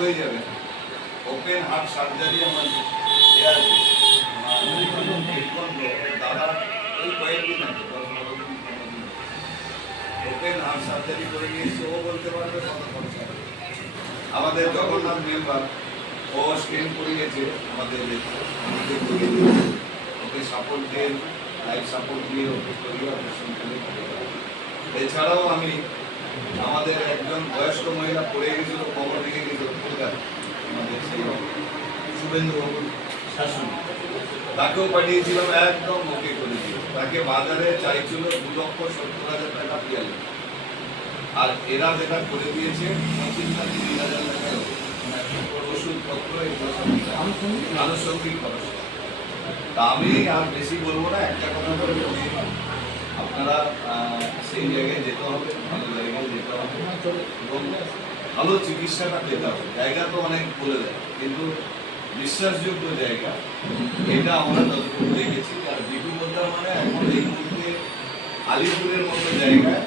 হয়ে যাবে। Open heart surgery আমার দেওয়া আছে দাদা এই কয়েকদিন আছে 10-12 দিন ওপেন হার্ট সার্জারি করে নিয়েছে। ও বলতে পারবে কত খরচা। আমাদের জগন্নাথ মেম্বার ও স্ক্রিন করিয়েছে আমাদের ওকে সাপোর্ট দিয়ে লাইফ সাপোর্ট দিয়ে ওকে করিয়ে অপারেশন করে। এছাড়াও আমি আমাদের একজন বয়স্ক মহিলা পড়ে গেছিল, কোমর ভেঙে গেছিল কলকাতা, আমাদের সেই শুভেন্দুবাবুর শাসন, তাকেও পাঠিয়েছিলাম, একদম ওকে করে দিয়ে। তাকে বাজারে চাইছিল 2,70,000 টাকা পিয়ালে, আর এরা যেটা করে দিয়েছে 25,000 টাকা ওষুধপত্র আনুষঙ্গিক খরচ। তা আমি আর বেশি বলবো না, একটা কথা বলে আপনারা সেই জায়গায় যেতে হবে, ভালো জায়গায় যেতে হবে এবং ভালো চিকিৎসাটা পেতে হবে। জায়গা তো অনেক বলে দেয়, কিন্তু বিশ্বাসযোগ্য জায়গা এটা আমরা যতটুকু দেখেছি। আর বিপি পোদ্দার মানে এখন এই মুহূর্তে আলিপুরের মতো জায়গায়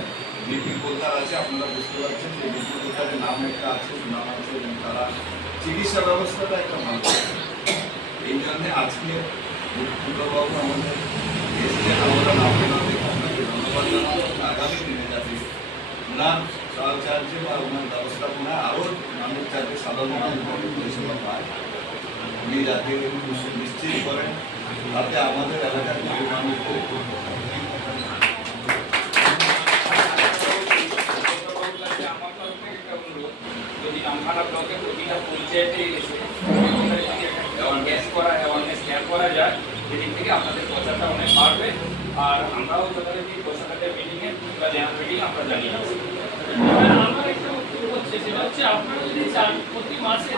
বিপি পোদ্দার আছে। আপনারা বুঝতে পারছেন যে বিপি পোদ্দারের নাম একটা আছে, সুনাম আছে এবং তারা চিকিৎসা ব্যবস্থাটা একটা ভালো। এই জন্যে আজকে মুখ্যবাবু আমাদের এসে আমরা আপনাকে ধন্যবাদ জানাবো। আগামী দিনে যাতে ওনার সাহায্যে বা ওনার ব্যবস্থাপনা আরও মানুষ যাতে সাধারণ মানুষ পরিষেবা পায়, উনি যাতে নিশ্চিত করেন তাতে আমাদের এলাকার গরিব মানুষদের যদি আমখানা ব্লকের প্রতিটা পঞ্চায়েতে এসে অ্যাওয়ারনেস করা যায়, সেদিক থেকে আপনাদের প্রচারটা অনেক বাড়বে। আর আমরাও যথারীতি প্রশাসনের মিটিংয়ে বা জেনারেল মিটিং আমরা জানিয়ে দেবো। আমার একটা বক্তব্য হচ্ছে, সেটা হচ্ছে আপনারা যদি চান প্রতি মাসে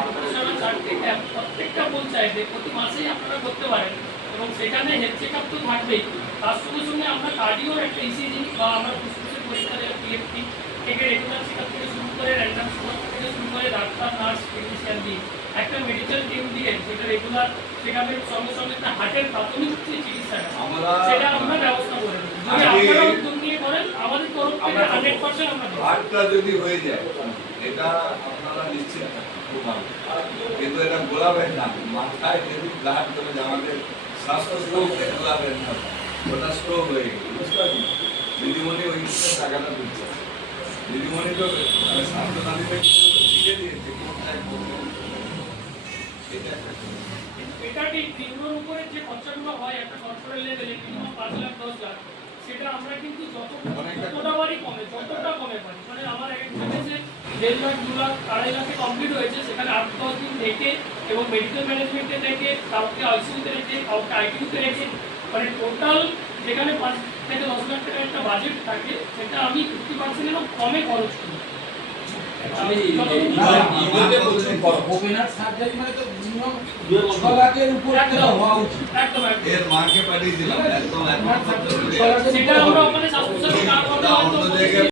4টি ক্যাম্প প্রত্যেকটা পঞ্চায়েতে প্রতি মাসেই আপনারা করতে পারেন এবং সেখানে হেলথ চেক আপ তো থাকবেই, তার সঙ্গে সঙ্গে আমরা কার্ডিওর একটা ইসিজি বা আমরা ফুসফুসের পরীক্ষা পিএফটি থেকে রেগুলার চেক আপ থেকে শুরু করে র্যান্ডাম চেক থেকে শুরু করে ডাক্তার নার্স টেকনিশিয়ান দিয়ে একটা মেডিকেল টিম দিয়ে সেটা রেগুলার চেক আপের সঙ্গে সঙ্গে একটা হার্টের প্রাথমিক যে চিকিৎসাটা সেটা আমরা ব্যবস্থা করে দেবো। যদি আপনারা উদ্যোগ নিয়ে করেন আমাদের তরফ থেকে 100% আমরা দেবো। হার্টটা যদি হয়ে যায় এটা আপনারা নিশ্চিত খুব ভালো, কিন্তু এটা গোলাপের না, মাথায় যদি ব্লাড চলে যায় আমাদের স্বাস্থ্য স্ট্রোকের গোলাপের না, ওটা স্ট্রোক হয়ে গেল। বুঝতে পারছেন? দিদিমণি ওই টাকাটা দিচ্ছে, দিদিমণি তো স্বাস্থ্যসাথীতে শিখে দিয়েছে কোথায় করবে। এটা ঠিক তিনগুলোর উপরে যে খরচাগুলো হয় একটা কর্পোরেট লেভেলে মিনিমাম 5 লাখ 10 লাখ, সেটা আমরা কিন্তু যতটা পারি কমে পারি। মানে আমার একটা কেসে 1.5 লাখ 2 লাখ 2.5 লাখে কমপ্লিট হয়েছে, সেখানে 8-10 দিন থেকে এবং মেডিকেল ম্যানেজমেন্টে থেকে কাউকে আইসিইউতে রেখে কাউকে আইটিইউতে রেখে, মানে টোটাল যেখানে 5 থেকে 10 লাখ টাকার একটা বাজেট থাকে সেটা আমি 50% এরও কমে খরচ করি। এর মাকে পাঠিয়েছিলাম একদম সেটা আমরা ওখানে স্বাস্থ্য সাথী কার্ড করতে